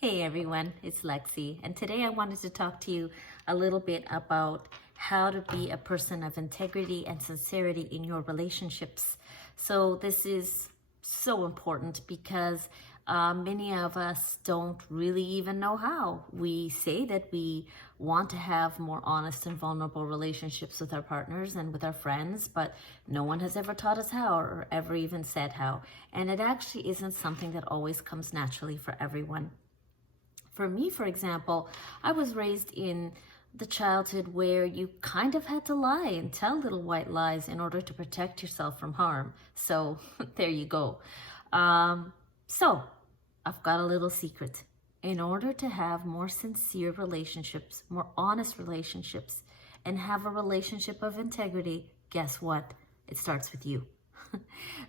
Hey everyone, it's Lexi, and today I wanted to talk to you a little bit about how to be a person of integrity and sincerity in your relationships. So, this is so important because many of us don't really even know how. We say that we want to have more honest and vulnerable relationships with our partners and with our friends, but no one has ever taught us how or ever even said how. And it actually isn't something that always comes naturally for everyone. For me, for example, I was raised in the childhood where you kind of had to lie and tell little white lies in order to protect yourself from harm. So there you go. So I've got a little secret. In order to have more sincere relationships, more honest relationships, and have a relationship of integrity, guess what? It starts with you.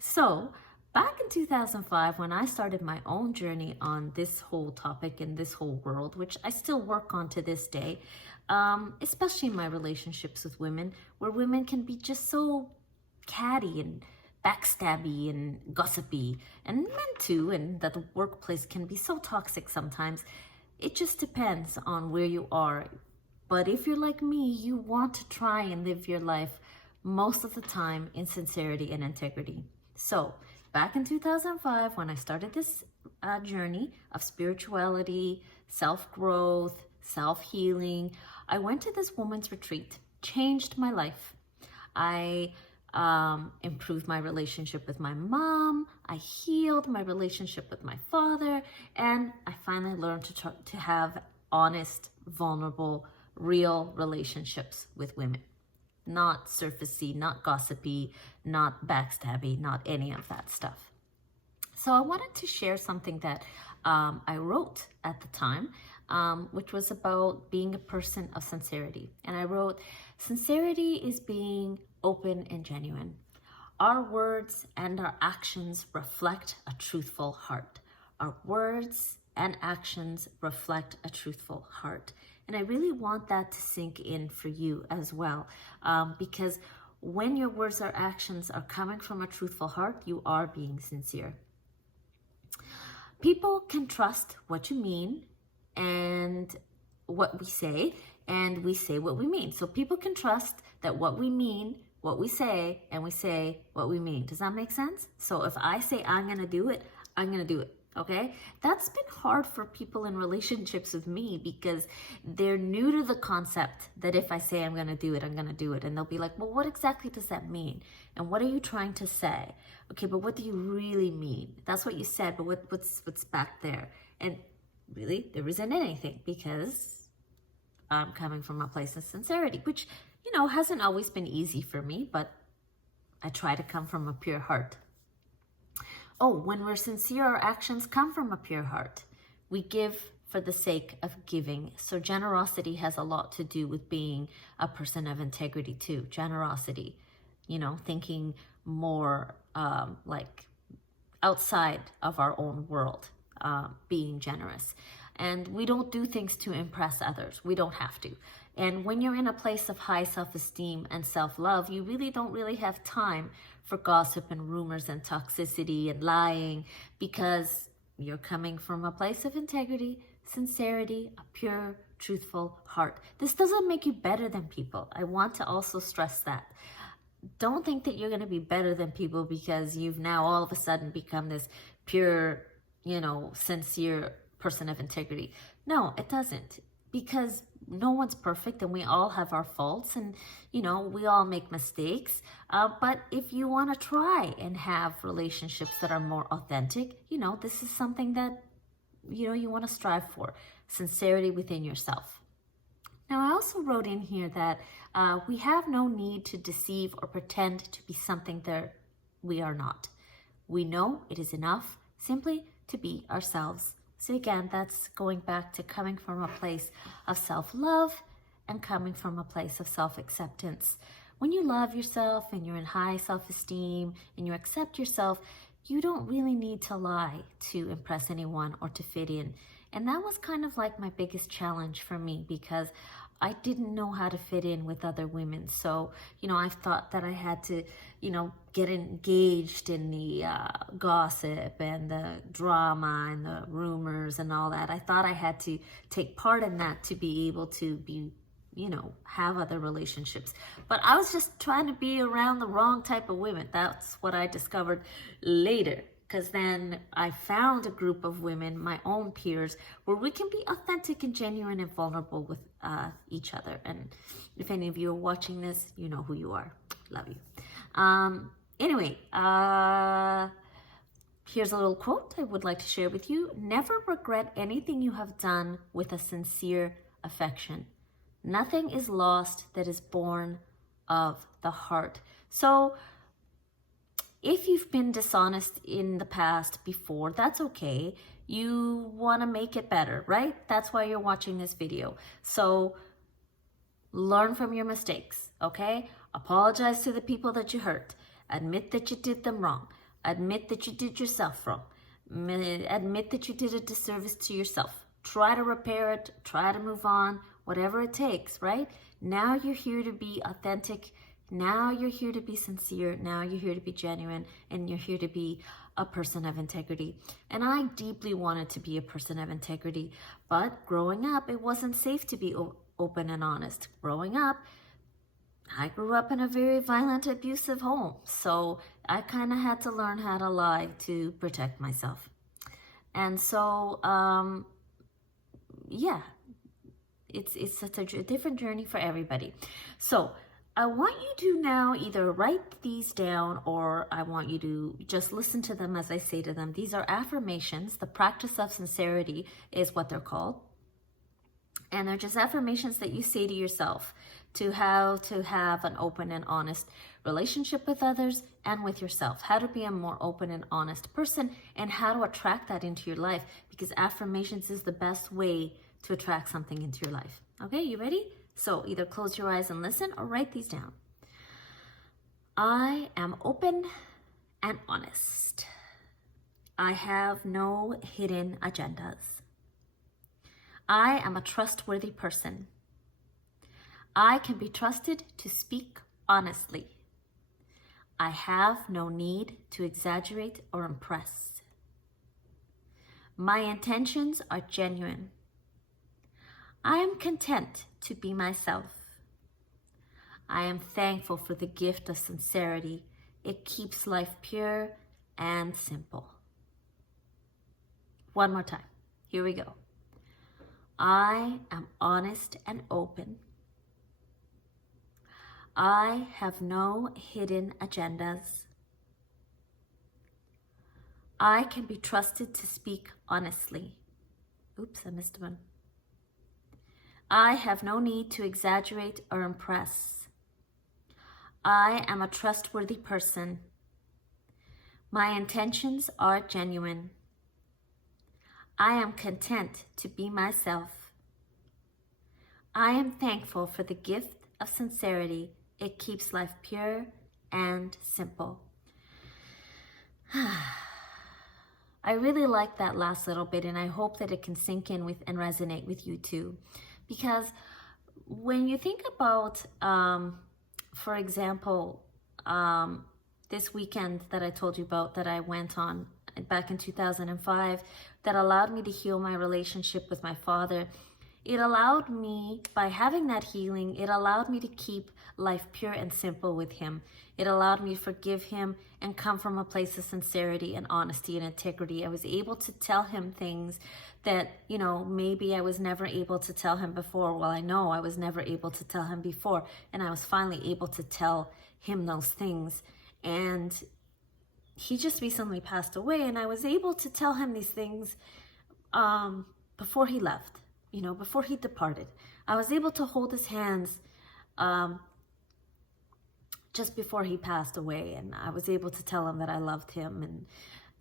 So back in 2005, when I started my own journey on this whole topic and this whole world, which I still work on to this day, especially in my relationships with women, where women can be just so catty and backstabby and gossipy, and men too, and that the workplace can be so toxic sometimes. It just depends on where you are. But if you're like me, you want to try and live your life most of the time in sincerity and integrity. So back in 2005, when I started this journey of spirituality, self-growth, self-healing, I went to this woman's retreat, changed my life. I improved my relationship with my mom. I healed my relationship with my father, and I finally learned to have honest, vulnerable, real relationships with women. Not surfacey, not gossipy, not backstabby, not any of that stuff. So I wanted to share something that I wrote at the time, which was about being a person of sincerity. And I wrote, sincerity is being open and genuine. Our words and our actions reflect a truthful heart. Our words and actions reflect a truthful heart. And I really want that to sink in for you as well, because when your words or actions are coming from a truthful heart, you are being sincere. People can trust what you mean and what we say, and we say what we mean. So people can trust that what we mean, what we say, and we say what we mean. Does that make sense? So if I say I'm going to do it, I'm going to do it. Okay, that's been hard for people in relationships with me because they're new to the concept that if I say I'm going to do it, I'm going to do it. And they'll be like, well, what exactly does that mean? And what are you trying to say? Okay, but what do you really mean? That's what you said, but what's back there? And really, there isn't anything because I'm coming from a place of sincerity, which, hasn't always been easy for me, but I try to come from a pure heart. Oh, when we're sincere, our actions come from a pure heart. We give for the sake of giving. So generosity has a lot to do with being a person of integrity too. Generosity, thinking more like outside of our own world, being generous. And we don't do things to impress others. We don't have to. And when you're in a place of high self-esteem and self-love, you really don't have time for gossip and rumors and toxicity and lying because you're coming from a place of integrity, sincerity, a pure, truthful heart. This doesn't make you better than people. I want to also stress that. Don't think that you're going to be better than people because you've now all of a sudden become this pure, sincere person of integrity. No, it doesn't. Because no one's perfect and we all have our faults and, we all make mistakes. But if you want to try and have relationships that are more authentic, this is something that, you want to strive for. Sincerity within yourself. Now, I also wrote in here that we have no need to deceive or pretend to be something that we are not. We know it is enough simply to be ourselves. So again, that's going back to coming from a place of self-love and coming from a place of self-acceptance. When you love yourself and you're in high self-esteem and you accept yourself, you don't really need to lie to impress anyone or to fit in. And that was kind of like my biggest challenge for me because I didn't know how to fit in with other women. So, I've thought that I had to, get engaged in the gossip and the drama and the rumors and all that. I thought I had to take part in that to be able to be, have other relationships. But I was just trying to be around the wrong type of women. That's what I discovered later. Because then I found a group of women, my own peers, where we can be authentic and genuine and vulnerable with each other. And if any of you are watching this, you know who you are. Love you. Anyway, here's a little quote I would like to share with you. Never regret anything you have done with a sincere affection. Nothing is lost that is born of the heart. So, if you've been dishonest in the past before, that's okay. You want to make it better, right? That's why you're watching this video. So learn from your mistakes, okay? Apologize to the people that you hurt. Admit that you did them wrong. Admit that you did yourself wrong. Admit that you did a disservice to yourself. Try to repair it. Try to move on. Whatever it takes, right? Now you're here to be authentic. Now you're here to be sincere. Now you're here to be genuine, and you're here to be a person of integrity. And I deeply wanted to be a person of integrity, but growing up, it wasn't safe to be open and honest. Growing up, I grew up in a very violent, abusive home. So I kind of had to learn how to lie to protect myself. And so, yeah, it's such a different journey for everybody. So I want you to now either write these down, or I want you to just listen to them as I say to them. These are affirmations. The practice of sincerity is what they're called. And they're just affirmations that you say to yourself to how to have an open and honest relationship with others and with yourself. How to be a more open and honest person, and how to attract that into your life, because affirmations is the best way to attract something into your life. Okay, you ready? So either close your eyes and listen, or write these down. I am open and honest. I have no hidden agendas. I am a trustworthy person. I can be trusted to speak honestly. I have no need to exaggerate or impress. My intentions are genuine. I am content to be myself. I am thankful for the gift of sincerity. It keeps life pure and simple. One more time. Here we go. I am honest and open. I have no hidden agendas. I can be trusted to speak honestly. Oops, I missed one. I have no need to exaggerate or impress. I am a trustworthy person. My intentions are genuine. I am content to be myself. I am thankful for the gift of sincerity. It keeps life pure and simple. I really like that last little bit, and I hope that it can sink in with and resonate with you too. Because when you think about, for example, this weekend that I told you about that I went on back in 2005, that allowed me to heal my relationship with my father, it allowed me, by having that healing, it allowed me to keep life pure and simple with him. It allowed me to forgive him and come from a place of sincerity and honesty and integrity. I was able to tell him things that, maybe I was never able to tell him before. Well, I know I was never able to tell him before, and I was finally able to tell him those things. And he just recently passed away, and I was able to tell him these things before he left, before he departed. I was able to hold his hands just before he passed away, and I was able to tell him that I loved him.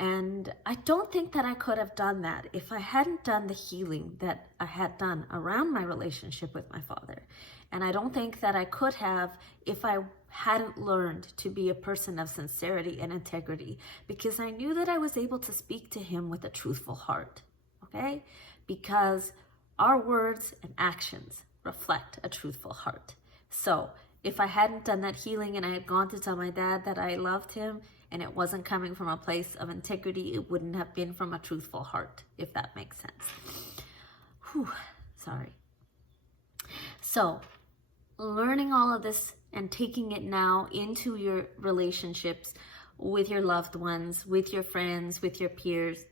And I don't think that I could have done that if I hadn't done the healing that I had done around my relationship with my father. And I don't think that I could have if I hadn't learned to be a person of sincerity and integrity, because I knew that I was able to speak to him with a truthful heart, okay? Because our words and actions reflect a truthful heart. So if I hadn't done that healing and I had gone to tell my dad that I loved him and it wasn't coming from a place of integrity, it wouldn't have been from a truthful heart, if that makes sense. Whew, sorry. So learning all of this and taking it now into your relationships with your loved ones, with your friends, with your peers,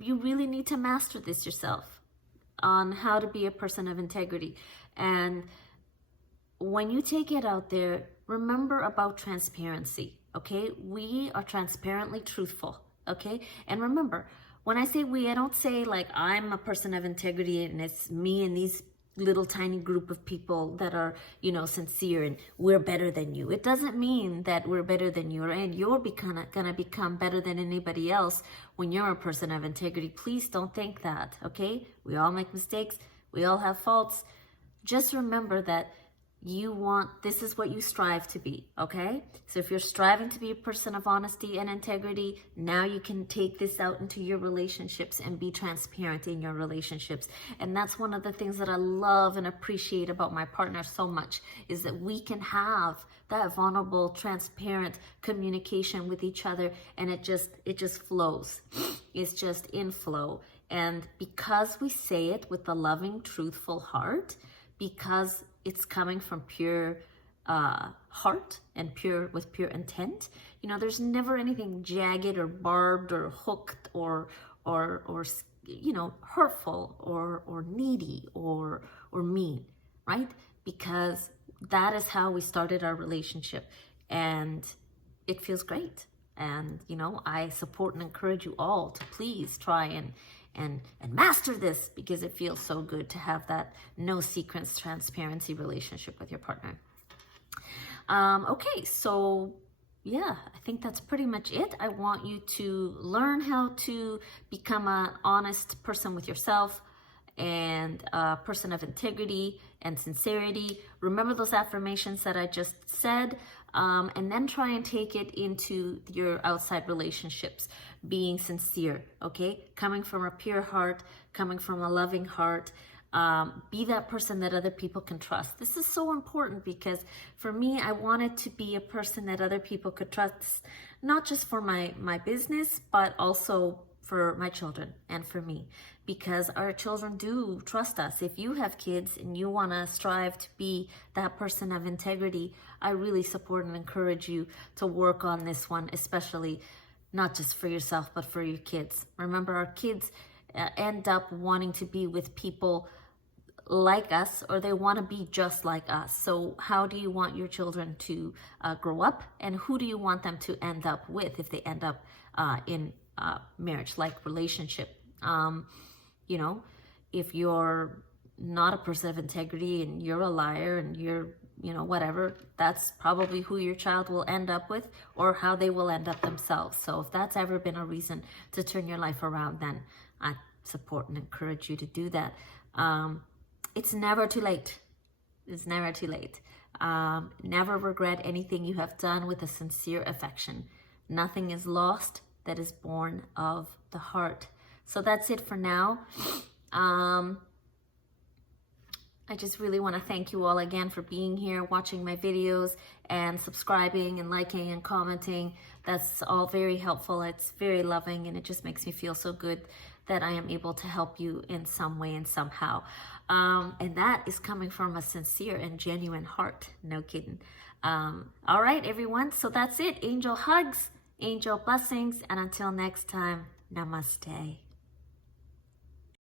you really need to master this yourself on how to be a person of integrity. And when you take it out there, remember about transparency, okay? We are transparently truthful, okay? And remember, when I say we, I don't say like I'm a person of integrity and it's me and these little tiny group of people that are, sincere and we're better than you. It doesn't mean that we're better than you and you're gonna become better than anybody else when you're a person of integrity. Please don't think that, okay? We all make mistakes. We all have faults. Just remember that this is what you strive to be, okay? So if you're striving to be a person of honesty and integrity, now you can take this out into your relationships and be transparent in your relationships. And that's one of the things that I love and appreciate about my partner so much, is that we can have that vulnerable, transparent communication with each other, and it just flows. It's just in flow. And because we say it with a loving, truthful heart, because it's coming from pure heart and with pure intent, there's never anything jagged or barbed or hooked or hurtful or needy or mean, right? Because that is how we started our relationship, and it feels great. And I support and encourage you all to please try and master this, because it feels so good to have that no secrets, transparency relationship with your partner. Okay, so yeah, I think that's pretty much it. I want you to learn how to become an honest person with yourself and a person of integrity and sincerity. Remember those affirmations that I just said, and then try and take it into your outside relationships, being sincere, okay? Coming from a pure heart, coming from a loving heart. Be that person that other people can trust. This is so important, because for me, I wanted to be a person that other people could trust, not just for my business, but also for my children and for me, because our children do trust us. If you have kids and you want to strive to be that person of integrity, I really support and encourage you to work on this one, especially not just for yourself, but for your kids. Remember, our kids end up wanting to be with people like us, or they want to be just like us. So how do you want your children to grow up, and who do you want them to end up with if they end up in marriage-like relationship? If you're not a person of integrity and you're a liar and you're, whatever, that's probably who your child will end up with, or how they will end up themselves. So if that's ever been a reason to turn your life around, then I support and encourage you to do that. It's never too late. It's never too late. Never regret anything you have done with a sincere affection. Nothing is lost that is born of the heart. So that's it for now. I just really want to thank you all again for being here, watching my videos, and subscribing and liking and commenting. That's all very helpful. It's very loving, and it just makes me feel so good that I am able to help you in some way and somehow. And that is coming from a sincere and genuine heart. No kidding. All right, everyone. So that's it. Angel hugs, angel blessings, and until next time, namaste.